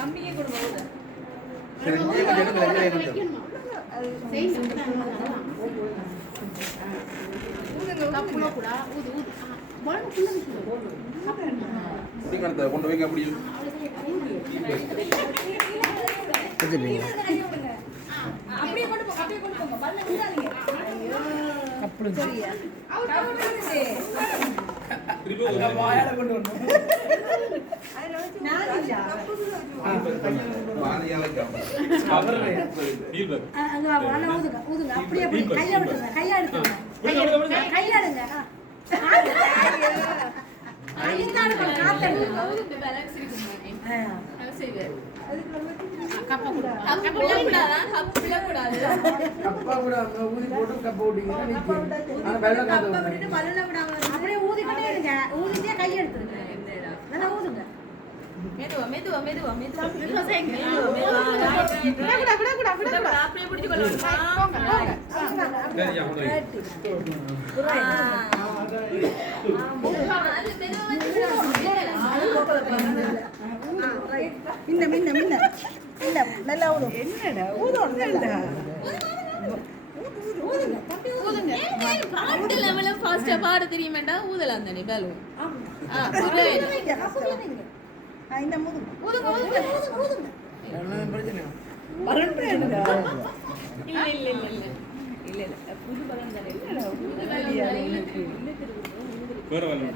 தம்பிக்கு கொடுங்க. சரி இங்கே கொஞ்சம் எடுத்து வைக்கணுமா? செய்யுங்க. தப்புல கூட ஊது ஊது. பாலுக்குள்ள நிக்குது. குடிக்கிறத கொண்டு வைக்க அப்படி அப்படியே கொண்டு போங்க, அப்படியே கொண்டு போங்க. பல்ல விடாதீங்க. அப்படி சரியா? அவர் விடுங்க. வாயால கொண்டு வரணும். நான் இல்ல. வாரியா வைக்காம அங்க வாங்க ஊதுங்க, ஊதுங்க. அப்படியே அப்படி கைய விடுங்க, கைய எடுத்துங்க. கைய எடுங்க. ஐந்தாடு காத்து ஊது பேலன்ஸ் இருக்குங்க. செய்வே. கப்ப கூட. கப்பு விடக்கூடாதா? கப்பு விடக்கூடாது. கப்பா கூட அங்க ஊதி போட்டு கப்ப விட்டீங்கன்னா நிக்கும். ஆனா வெள்ளை காது கப்பை வரும். விட்டுட்டு பல்லுல விடாம அப்படியே ஊதிக்கிட்டே இருங்க. ஊதிட்டே கை எடுத்துருங்க. நல்லா ஊதுங்க. மெதுவா மெதுவா மெதுவா மெதுவா மெதுவா செய்யுங்க. விட அப்படியே பிடிச்சு கொள்ளுங்க. சரியா கொண்டு வை அது மெதுவா வந்து மின்ன மின்ன மின்ன மின்ன நல்லா ஊதும். என்னடா ஊதும்டா. ஊதுங்க. தம்பி ஊதுங்க. பாட்டு லெவல்ல ஃபாஸ்டா பாட தெரியுமேடா ஊதலாம் தானே பலூன். இந்த ஊதுங்க. ஊதுங்க ஊதுங்க ஊதுங்க. என்ன பிரச்சனை? இல்ல இல்ல இல்ல இல்ல இல்ல இல்ல புது பலன் தானே இல்ல வேற வரல